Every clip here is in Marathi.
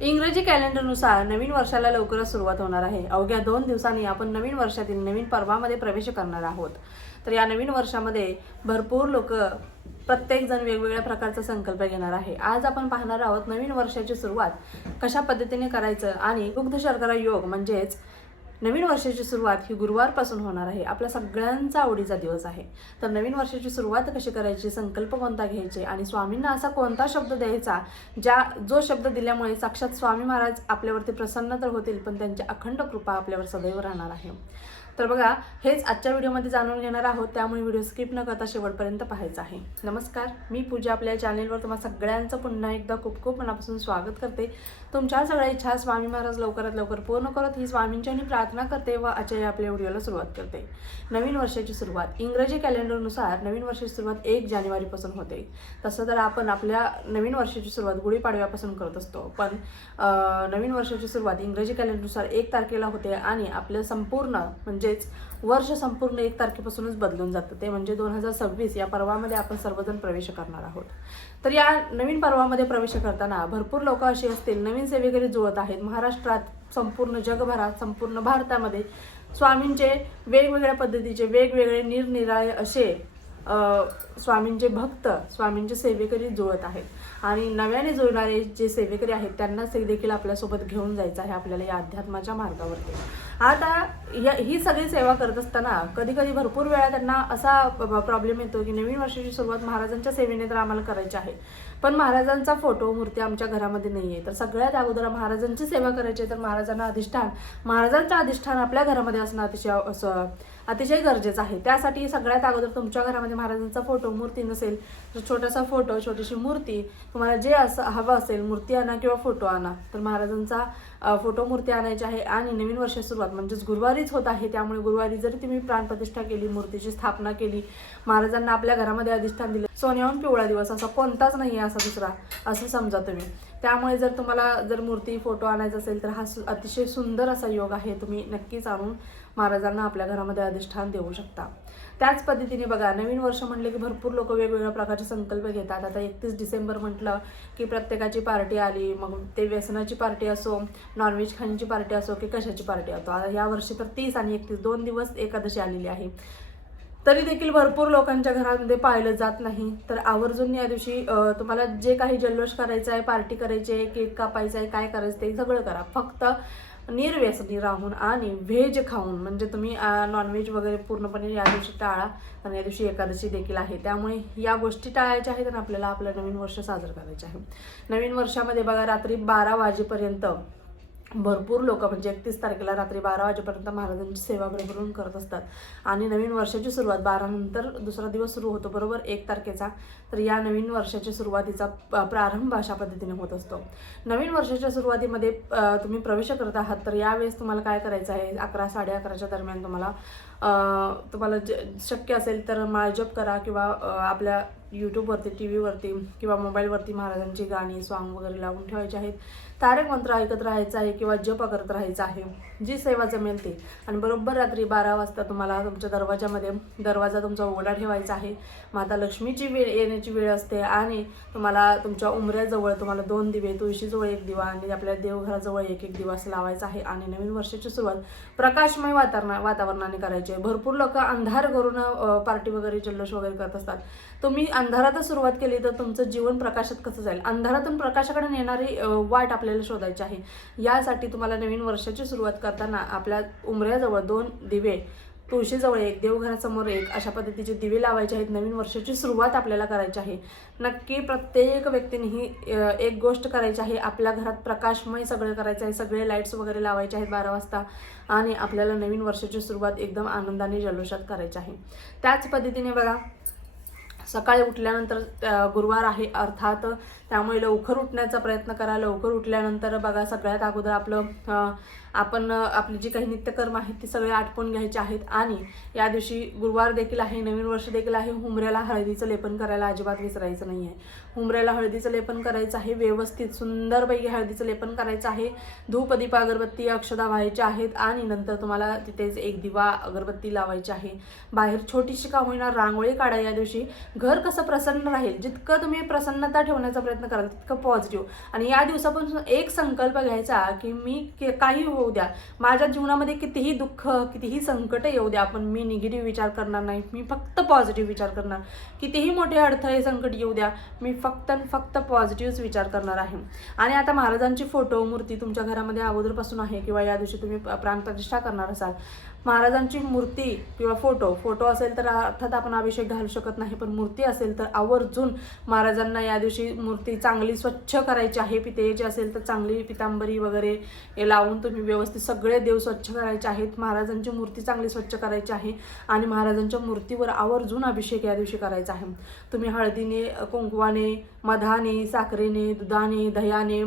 इंग्रजी कॅलेंडरनुसार नवीन वर्षाला लवकरच सुरुवात होणार आहे. अवघ्या 2 दिवसांनी आपण नवीन वर्षातील नवीन पर्वामध्ये प्रवेश करणार आहोत. तर या नवीन वर्षामध्ये भरपूर लोक प्रत्येक जण वेगवेगळ्या प्रकारचा संकल्प घेणार आहे. आज आपण पाहणार आहोत नवीन वर्षाची सुरुवात कशा पद्धतीने करायचं आणि दुग्ध शर्करा योग म्हणजेच नवीन वर्षाची सुरुवात ही गुरुवारपासून होणार आहे. आपल्या सगळ्यांचा आवडीचा दिवस आहे. तर नवीन वर्षाची सुरुवात कशी करायची, संकल्प कोणता घ्यायचे आणि स्वामींना असा कोणता शब्द द्यायचा जो शब्द दिल्यामुळे साक्षात स्वामी महाराज आपल्यावरती प्रसन्न तर होतील, पण त्यांची अखंड कृपा आपल्यावर सदैव राहणार आहे. तर बघा, हेच आजच्या व्हिडिओमध्ये जाणून घेणार आहोत, त्यामुळे व्हिडिओ स्किप न करता शेवटपर्यंत पाहायचा आहे. नमस्कार, मी पूजा. आपल्या चॅनेलवर तुम्हा सगळ्यांचं पुन्हा एकदा खूप खूप मनापासून स्वागत करते. तुमच्या सगळ्या इच्छा स्वामी महाराज लवकरात लवकर पूर्ण करत ही स्वामींच्यानी प्रार्थना करते व आजच्या आपल्या व्हिडिओला सुरुवात करते. नवीन वर्षाची सुरुवात इंग्रजी कॅलेंडरनुसार नवीन वर्षाची सुरुवात 1 जानेवारीपासून होते. तसं तर आपण आपल्या नवीन वर्षाची सुरुवात गुढीपाडव्यापासून करत असतो, पण नवीन वर्षाची सुरुवात इंग्रजी कॅलेंडरनुसार 1 तारखेला होते आणि आपलं संपूर्ण म्हणजेच वर्ष संपूर्ण 1 तारखेपासूनच बदलून जातं. ते म्हणजे 2026 या पर्वामध्ये आपण सर्वजण प्रवेश करणार आहोत. तर या नवीन पर्वामध्ये प्रवेश करताना भरपूर लोक अशी असतील, नवीन सेवेकरी जुळत आहेत. महाराष्ट्रात, संपूर्ण जगभरात, संपूर्ण भारतामध्ये स्वामींचे वेगवेगळ्या पद्धतीचे वेगवेगळे निरनिराळे असे स्वामींचे भक्त, स्वामींचे सेवेकरी जुळत आहेत आणि नव्याने जुळणारे जे सेवेकरी आहेत त्यांना देखील आपल्यासोबत घेऊन जायचं आहे आपल्याला या अध्यात्माच्या मार्गावरती. आता ही सगळी सेवा करत असताना कधी कधी भरपूर वेळा त्यांना असा प्रॉब्लेम येतो की नवीन वर्षाची सुरुवात महाराजांच्या सेवेने तर आम्हाला करायची आहे, पण महाराजांचा फोटो मूर्ती आमच्या घरामध्ये नाही आहे. तर सगळ्यात अगोदर महाराजांची सेवा करायची आहे, तर महाराजांचं अधिष्ठान आपल्या घरामध्ये असणं अतिशय गरजेचं आहे. त्यासाठी सगळ्यात अगोदर तुमच्या घरामध्ये महाराजांचा फोटो, मूर्ती नसेल तर छोटासा फोटो, छोटीशी मूर्ती, तुम्हाला जे असं हवं असेल, मूर्ती आणा किंवा फोटो आणा. तर महाराजांचा फोटो, मूर्ती आणायची आहे आणि नवीन वर्षाची सुरुवात म्हणजेच गुरुवारीच होत आहे, त्यामुळे गुरुवारी जरी तुम्ही प्राणप्रतिष्ठा केली, मूर्तीची स्थापना केली, महाराजांना आपल्या घरामध्ये अधिष्ठान दिले, सोन्याहून पिवळा दिवस असा कोणताच नाही आहे असा दुसरा, असं समजा तुम्ही. त्यामुळे जर तुम्हाला मूर्ती, फोटो आणायचा असेल तर हा अतिशय सुंदर असा योग आहे. तुम्ही नक्कीच आणून महाराजांना आपल्या घरामध्ये अधिष्ठान देऊ शकता. त्याच पद्धतीने बघा, नवीन वर्ष म्हटले की भरपूर लोक वेगवेगळ्या प्रकारचे संकल्प घेतात. आता 31 डिसेंबर म्हटलं की प्रत्येकाची पार्टी आली, मग ते व्यसनाची पार्टी असो, नॉनव्हेज खाण्याची पार्टी असो की कशाची पार्टी असो. आता या वर्षी तर 30 आणि 31 2 दिवस एकादशी आलेली आहे, तरी देखील भरपूर लोकांच्या घरामध्ये पाळलं जात नाही. तर आवर्जून या दिवशी तुम्हाला जे काही जल्लोष करायचा आहे, पार्टी करायची आहे, केक कापायचा आहे, काय करायचं ते सगळं करा. फक्त निर्व्यसनी राहून आणि व्हेज खाऊन, म्हणजे तुम्ही नॉनव्हेज वगैरे पूर्णपणे या दिवशी टाळा. आणि या दिवशी एकादशी देखील आहे, त्यामुळे या गोष्टी टाळायच्या आहेत आणि आपल्याला आपलं नवीन वर्ष साजरं करायचं आहे. नवीन वर्षामध्ये बघा, रात्री 12 वाजेपर्यंत भरपूर लोक म्हणजे 31 तारखेला रात्री 12 वाजेपर्यंत महाराजांची सेवा भरभरून करत असतात आणि नवीन वर्षाची सुरुवात 12 नंतर दुसरा दिवस सुरू होतो, बरोबर 1 तारखेचा. तर या नवीन वर्षाच्या सुरुवातीचा प्रारंभ अशा पद्धतीने होत असतो. नवीन वर्षाच्या सुरुवातीमध्ये तुम्ही प्रवेश करत आहात, तर यावेळेस तुम्हाला काय करायचं आहे, 11 साडे11च्या दरम्यान तुम्हाला शक्य असेल तर माळजप करा किंवा आपल्या यूट्यूबवरती, टी व्हीवरती किंवा मोबाईलवरती महाराजांची गाणी, सॉन्ग वगैरे लावून ठेवायचे आहेत. तारक मंत्र ऐकत राहायचं आहे किंवा जप करत राहायचं आहे, जी सेवा जमेल ते. आणि बरोबर रात्री 12 वाजता तुम्हाला तुमच्या दरवाजा तुमचा उघडा ठेवायचा आहे. माता लक्ष्मीची येण्याची वेळ असते आणि तुम्हाला तुमच्या उंबऱ्याजवळ 2 दिवे, तुळशीजवळ 1 दिवा आणि आपल्या देवघराजवळ 1 दिवा असं लावायचा आहे. आणि नवीन वर्षाची सुरुवात प्रकाशमय वातावरणाने करायची आहे. भरपूर लोक अंधार करून पार्टी वगैरे, जल्लोष वगैरे करत असतात. तुम्ही अंधारातच सुरुवात केली तर तुमचं जीवन प्रकाशात कसं जाईल? अंधारातून प्रकाशाकडे नेणारी वाट आपल्याला शोधायची आहे. यासाठी तुम्हाला नवीन वर्षाची सुरुवात करताना आपल्या उंबऱ्याजवळ 2 दिवे, तुळशीजवळ 1, देवघरासमोर 1 अशा पद्धतीचे दिवे लावायचे आहेत. नवीन वर्षाची सुरुवात आपल्याला करायची आहे. नक्की प्रत्येक व्यक्तीने ही एक गोष्ट करायची आहे, आपल्या घरात प्रकाशमय सगळं करायचं आहे. सगळे लाईट्स वगैरे लावायचे आहेत 12 वाजता आणि आपल्याला नवीन वर्षाची सुरुवात एकदम आनंदाने जल्लोषात करायची आहे. त्याच पद्धतीने बघा, सकाळी उठल्यानंतर गुरुवार आहे अर्थात, त्यामुळे लवकर उठण्याचा प्रयत्न करा. लवकर उठल्यानंतर बघा, सगळ्यात अगोदर आपण आपली जी काही नित्यकर्म आहेत ती सगळे आटपून घ्यायचे आहेत. आणि या दिवशी गुरुवार देखील आहे, नवीन वर्ष देखील आहे. हुमऱ्याला हळदीचं लेपन करायला अजिबात विसरायचं नाही आहे. हुमऱ्याला हळदीचं लेपन करायचं आहे, व्यवस्थित सुंदरपैकी हळदीचं लेपन करायचं आहे. धूप, दीप, अगरबत्ती, अक्षदा व्हायच्या आहेत आणि नंतर तुम्हाला तिथेच 1 दिवा, अगरबत्ती लावायची आहे. बाहेर छोटीशी का होईना रांगोळी काढा. या दिवशी घर कसं प्रसन्न राहील, जितकं तुम्ही प्रसन्नता ठेवण्याचा प्रयत्न प्रयत्न कराल तितकं पॉझिटिव्ह. आणि या दिवसापासून एक संकल्प घ्यायचा की मी काही होऊ द्या, माझ्या जीवनामध्ये कितीही दुःख कितीही संकट येऊ द्या, पण मी निगेटिव्ह विचार करणार नाही, मी फक्त पॉझिटिव्ह विचार करणार. कितीही मोठे अडथळे संकट येऊ द्या, मी फक्त पॉझिटिव्हच विचार करणार आहे. आणि आता महाराजांची फोटो मूर्ती तुमच्या घरामध्ये अगोदरपासून आहे किंवा या दिवशी तुम्ही प्राणप्रतिष्ठा करणार असाल, महाराजांची मूर्ती किंवा फोटो असेल तर अर्थात आपण अभिषेक घालू शकत नाही, पण मूर्ती असेल तर आवर्जून महाराजांना या दिवशी मूर्ती चांगली स्वच्छ करायची आहे. पितळेची असेल तर चांगली पितांबरी वगैरे हे लावून तुम्ही व्यवस्थित सगळे देव स्वच्छ करायचे आहेत. महाराजांची मूर्ती चांगली स्वच्छ करायची आहे आणि महाराजांच्या मूर्तीवर आवर्जून अभिषेक या दिवशी करायचा आहे. तुम्ही हळदीने, कुंकवाने, मधाने, साखरेने, दुधाने, दह्याने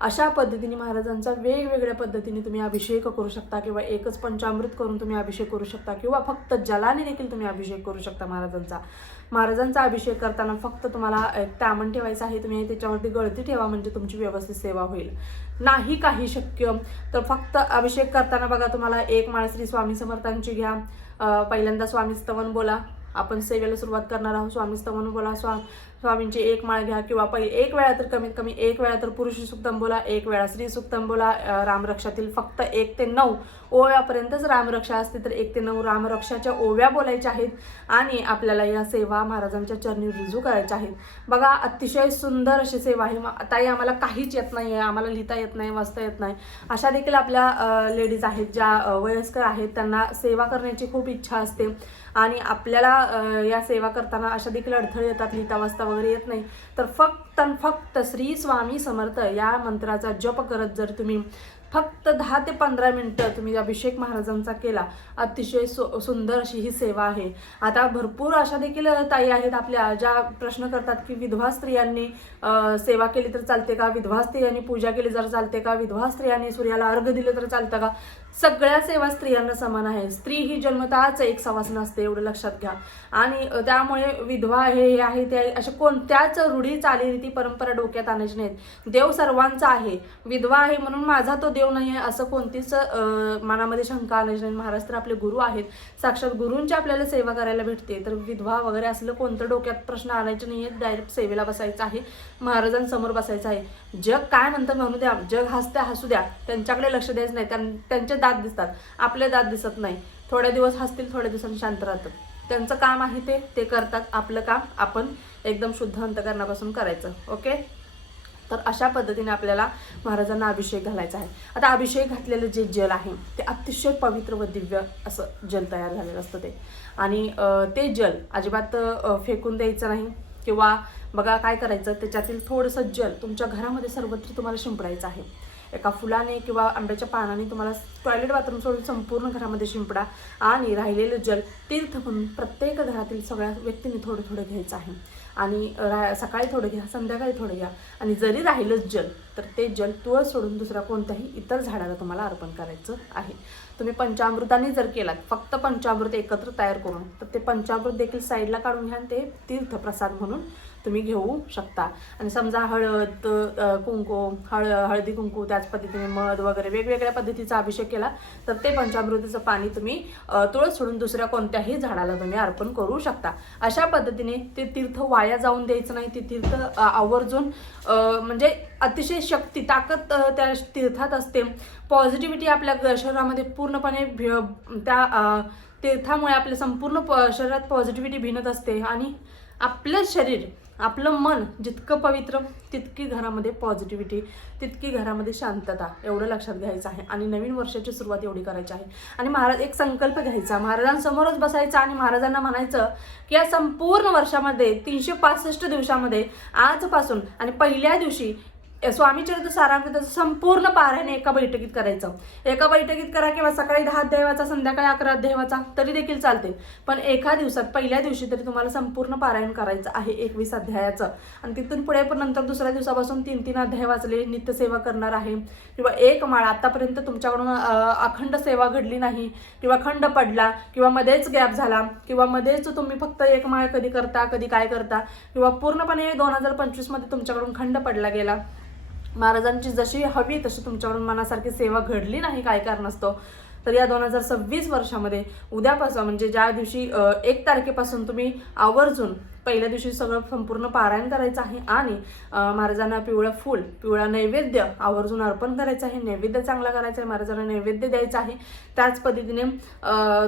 अशा पद्धतीने महाराजांचा वेगवेगळ्या पद्धतीने तुम्ही अभिषेक करू शकता किंवा एकच पंचामृत करून तुम्ही अभिषेक करू शकता किंवा फक्त जलाने देखील तुम्ही अभिषेक करू शकता महाराजांचा अभिषेक करताना फक्त तुम्हाला तामण ठेवायचं आहे. तुम्ही त्याच्यावरती गळती ठेवा म्हणजे तुमची व्यवस्थित सेवा होईल. नाही काही शक्य तर फक्त अभिषेक करताना बघा तुम्हाला एक माळ श्री स्वामी समर्थांची घ्या. पहिल्यांदा स्वामी स्तवन बोला. आपण सेवेला सुरुवात करणार आहोत. स्वामी स्तवन बोला. स्वामींची एक माळ घ्या किंवा एक वेळा तर कमीत कमी एक वेळा तर पुरुष सुक्तम बोला, एक वेळा श्री सुक्तम बोला. रामरक्षातील फक्त 1 ते 9 ओव्यापर्यंतच रामरक्षा असते, तर 1 ते 9 रामरक्षाच्या ओव्या बोलायच्या आहेत आणि आपल्याला या सेवा महाराजांच्या चरणी रुजू करायच्या आहेत. बघा अतिशय सुंदर अशी सेवा आहे. ताई आम्हाला काहीच येत नाही आहे, आम्हाला लिहिता येत नाही, वाचता येत नाही, अशा देखील आपल्या लेडीज आहेत ज्या वयस्कर आहेत, त्यांना सेवा करण्याची खूप इच्छा असते आणि आपल्याला या सेवा करताना अशा देखील अडथळे येतात, लिहिता वाचता वगैरे येत नाही, तर फक्त श्री स्वामी समर्थ या मंत्राचा जप करत जर तुम्ही फक्त 10 ते 15 मिनिटं तुम्ही अभिषेक महाराजांचा केला, अतिशय सुंदर अशी ही सेवा आहे. आता भरपूर अशा देखील ताई आहेत आपल्या ज्या प्रश्न करतात की विधवा स्त्रियांनी सेवा केली तर चालते का, विधवा स्त्रियांनी पूजा केली तर चालते का, विधवा स्त्रियांनी सूर्याला अर्घ दिलं तर चालतं का. सगळ्या सेवा स्त्रियांना समान आहे. स्त्री ही जन्मतःच एक सवासना असते, एवढं लक्षात घ्या. आणि त्यामुळे विधवा हे आहे ते अशा कोणत्याच रूढी चालीरीती परंपरा डोक्यात आणायची नाहीत. देव सर्वांचा आहे. विधवा आहे म्हणून माझा तो देव नाही आहे असं कोणतीच मनामध्ये शंका आणायची नाही. महाराज तर आपले गुरु आहेत, साक्षात गुरूंची आपल्याला सेवा करायला भेटते, तर विधवा वगैरे असलं कोणतं डोक्यात प्रश्न आणायचे नाही आहेत. डायरेक्ट सेवेला बसायचं आहे, महाराजांसमोर बसायचं आहे. जग काय म्हणतं म्हणू द्या, जग हसू द्या, त्यांच्याकडे लक्ष द्यायचं नाही. त्यांचे दात दिसतात, आपले दात दिसत नाही. थोड्या दिवस हसतील, थोड्या दिवसांनी शांत राहतात. त्यांचं काम आहे ते करतात. आपलं काम आपण एकदम शुद्ध अंतकरणापासून करायचं. ओके, तर अशा पद्धतीने आपल्याला महाराजांना अभिषेक घालायचा आहे. आता अभिषेक घातलेलं जे जल आहे ते अतिशय पवित्र व दिव्य असं जल तयार झालेलं असतं ते. आणि ते जल अजिबात फेकून द्यायचं नाही किंवा बघा काय करायचं, त्याच्यातील थोडंसं जल तुमच्या घरामध्ये सर्वत्र तुम्हाला शिंपडायचं आहे. एका फुलाने किंवा आंब्याच्या पानाने तुम्हाला टॉयलेट बाथरूम सोडून संपूर्ण घरामध्ये शिंपडा आणि राहिलेलं जल तीर्थ म्हणून प्रत्येक घरातील सगळ्या व्यक्तींनी थोडं थोडं घ्यायचं आहे. आणि सकाळी थोडं घ्या, संध्याकाळी थोडं घ्या. आणि जरी राहिलंच जल तर ते जल तुळस सोडून दुसऱ्या कोणत्याही इतर झाडाला तुम्हाला अर्पण करायचं आहे. तुम्ही पंचामृताने जर केलात, फक्त पंचामृत एकत्र तयार करून, तर ते पंचामृत देखील साईडला काढून घ्या आणि ते तीर्थप्रसाद म्हणून तुम्ही घेऊ शकता. आणि समजा हळद, कुंकू, हळदी कुंकू, त्याच पद्धतीने मध वगैरे वेगवेगळ्या पद्धतीचा अभिषेक केला तर ते पंचामृताचं पाणी तुम्ही तुळस सोडून दुसऱ्या कोणत्याही झाडाला तुम्ही अर्पण करू शकता. अशा पद्धतीने ते तीर्थ वाया जाऊन द्यायचं नाही. ते तीर्थ आवर्जून म्हणजे अतिशय शक्ती, ताकद त्या तीर्थात असते. पॉझिटिव्हिटी आपल्या शरीरामध्ये पूर्णपणे त्या तीर्थामुळे आपल्या संपूर्ण शरीरात पॉझिटिव्हिटी भिनत असते. आणि आपलं शरीर, आपलं मन जितकं पवित्र तितकी घरामध्ये पॉझिटिव्हिटी, तितकी घरामध्ये शांतता, एवढं लक्षात घ्यायचं आहे. आणि नवीन वर्षाची सुरुवात एवढी करायची आहे. आणि महाराज एक संकल्प घ्यायचा, महाराजांसमोरच बसायचा आणि महाराजांना म्हणायचं की या संपूर्ण वर्षामध्ये 365 दिवसामध्ये आजपासून आणि पहिल्या दिवशी स्वामीचरित्र सारामृताचं संपूर्ण पारायण एका बैठकीत करायचं. एका बैठकीत करा किंवा सकाळी 10 अध्याय वाचा, संध्याकाळी 11 अध्याय वाचा तरी देखील चालते. पण एका दिवसात पहिल्या दिवशी तरी तुम्हाला संपूर्ण पारायण करायचं आहे 21 अध्यायाचं. आणि तिथून पुढे पण नंतर दुसऱ्या दिवसापासून 3-3 अध्याय वाचले, नित्यसेवा करणार आहे किंवा एक माळ आतापर्यंत तुमच्याकडून अखंड सेवा घडली नाही किंवा खंड पडला किंवा मध्येच गॅप झाला किंवा मध्येच तुम्ही फक्त एक माळ कधी करता कधी काय करता किंवा पूर्णपणे 2025 मध्ये तुमच्याकडून खंड पडला गेला, महाराजांची जशी हवी तशी तुमच्याकडून मनासारखी सेवा घडली नाही काय कारणास्तव, तर या 2026 वर्षामध्ये उद्यापासून म्हणजे ज्या दिवशी 1 तारखेपासून तुम्ही आवर्जून पहिल्या दिवशी सगळं संपूर्ण पारायण करायचं आहे आणि महाराजांना पिवळा नैवेद्य आवर्जून अर्पण करायचं आहे, नैवेद्य चांगला करायचा आहे, महाराजांना नैवेद्य द्यायचा आहे. त्याच पद्धतीने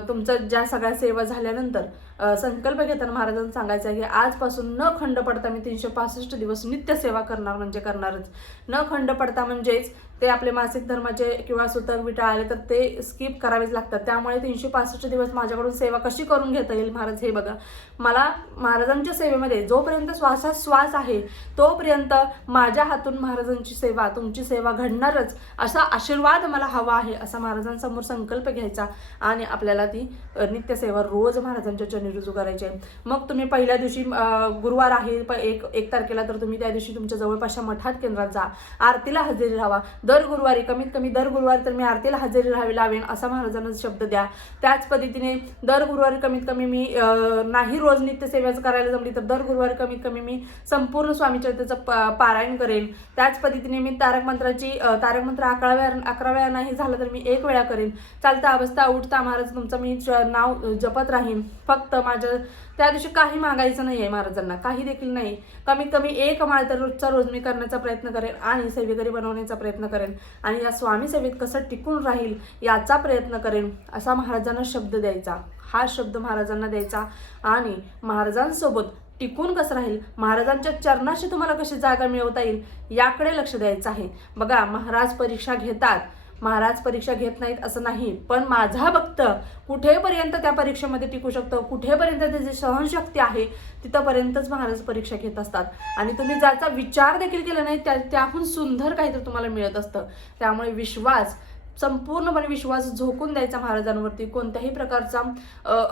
तुमचं ज्या सगळ्या सेवा झाल्यानंतर संकल्प घेताना महाराजांना सांगायचं आहे की आजपासून न खंड पडता मी 365 दिवस नित्य सेवा करणार म्हणजे करणारच. न खंड पडता म्हणजेच ते आपले मासिक धर्माचे किंवा सुतक विटा आले तर ते स्किप करावेच लागतात. त्यामुळे 365 दिवस माझ्याकडून सेवा कशी करून घेता येईल महाराज हे बघा. मला महाराजांच्या सेवेमध्ये जोपर्यंत श्वास आहे तोपर्यंत माझ्या हातून महाराजांची सेवा तुमची सेवा घडणारच असा आशीर्वाद मला हवा आहे असा महाराजांसमोर संकल्प घ्यायचा आणि आपल्याला ती नित्यसेवा रोज महाराजांच्या चरणी रुजू करायची आहे. मग तुम्ही पहिल्या दिवशी गुरुवार आहे 1 तारखेला तर तुम्ही त्या दिवशी तुमच्या जवळपासच्या मठात केंद्रात जा, आरतीला हजेरी राहावा. दर गुरुवारी कमीत कमी दर गुरुवारी तर मी आरतीला हजेरी राहावी लावेन असा महाराजांना शब्द द्या. त्याच पद्धतीने दर गुरुवारी कमीत कमी मी नाही रोज नित्य सेवेचं करायला जमली तर दर गुरुवारी कमीत कमी मी संपूर्ण स्वामी चरित्राचं पारायण करेन. त्याच पद्धतीने मी तारक मंत्र 11 वेळा नाही झालं तर मी 1 वेळा करेन. चालता अवस्था उठता महाराज तुमचं मी नाव जपत राहीन. फक्त माझं त्या दिवशी काही मागायचं नाही आहे महाराजांना, काही देखील नाही. कमीत कमी 1 माळ तर रोजचा रोज मी करण्याचा प्रयत्न करेन आणि सेवेकरी बनवण्याचा प्रयत्न करेन आणि या स्वामी सेवेत कसं टिकून राहील याचा प्रयत्न करेन असा महाराजांना शब्द द्यायचा. हा शब्द महाराजांना द्यायचा आणि महाराजांसोबत टिकून कसं राहील, महाराजांच्या चरणाशी तुम्हाला कशी जागा मिळवता येईल याकडे लक्ष द्यायचं आहे. बघा महाराज परीक्षा घेतात, महाराज परीक्षा घेत नाहीत असं नाही, पण माझा भक्त कुठेपर्यंत त्या परीक्षेमध्ये टिकू शकतो, कुठेपर्यंत त्याची सहनशक्ती आहे तिथपर्यंतच महाराज परीक्षा घेत असतात. आणि तुम्ही ज्याचा विचार देखील केला नाही त्याहून सुंदर काहीतरी तुम्हाला मिळत असतं. त्यामुळे संपूर्णपणे विश्वास झोकून द्यायचा महाराजांवरती. कोणत्याही प्रकारचा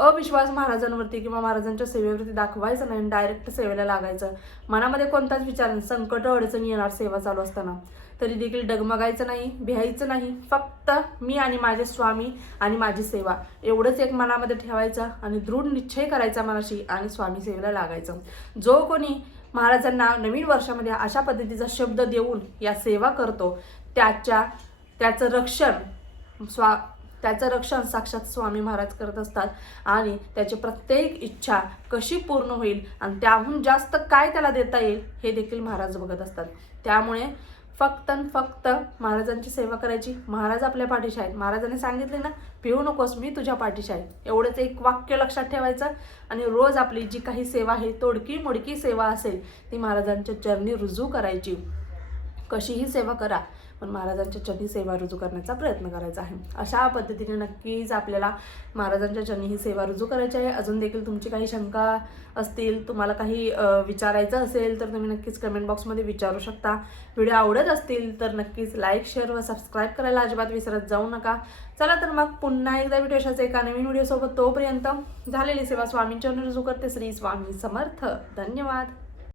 अविश्वास महाराजांवरती किंवा महाराजांच्या सेवेवरती दाखवायचा नाही. डायरेक्ट सेवेला लागायचं. मनामध्ये कोणताच विचार नाही. संकट अडचणी येणार सेवा चालू असताना तरी देखील डगमगायचं नाही, भिहायचं नाही. फक्त मी आणि माझे स्वामी आणि माझी सेवा एवढंच एक मनामध्ये ठेवायचं आणि दृढ निश्चय करायचा मनाशी आणि स्वामी सेवेला लागायचं. जो कोणी महाराजांना नवीन वर्षामध्ये अशा पद्धतीचा शब्द देऊन या सेवा करतो त्याचं रक्षण साक्षात स्वामी महाराज करत असतात आणि त्याची प्रत्येक इच्छा कशी पूर्ण होईल आणि त्याहून जास्त काय त्याला देता येईल हे देखील महाराज बघत असतात. त्यामुळे फक्त महाराजांची सेवा करायची. महाराज आपल्या पाठीशी आहेत. महाराजांनी सांगितले ना, पिऊ नकोस मी तुझ्या पाठीशी आहे. एवढंच एक वाक्य लक्षात ठेवायचं आणि रोज आपली जी काही सेवा आहे तोडकी मोडकी सेवा असेल ती महाराजांच्या चरणी रुजू करायची. कशीही सेवा करा पण महाराजांच्या चरणी सेवा रुजू करण्याचा प्रयत्न करायचा आहे. अशा पद्धतीने नक्कीच आपल्याला महाराजांच्या चरणी ही सेवा रुजू करायची आहे. अजून देखील तुमची काही शंका असतील, तुम्हाला काही विचारायचं असेल तर तुम्ही नक्कीच कमेंट बॉक्समध्ये विचारू शकता. व्हिडिओ आवडत असतील तर नक्कीच लाईक, शेअर व सबस्क्राईब करायला अजिबात विसरत जाऊ नका. चला तर मग पुन्हा एकदा भेटूयाच एका नवीन व्हिडिओसोबत. तोपर्यंत झालेली सेवा स्वामींच्या चरणी रुजू करते. श्री स्वामी समर्थ. धन्यवाद.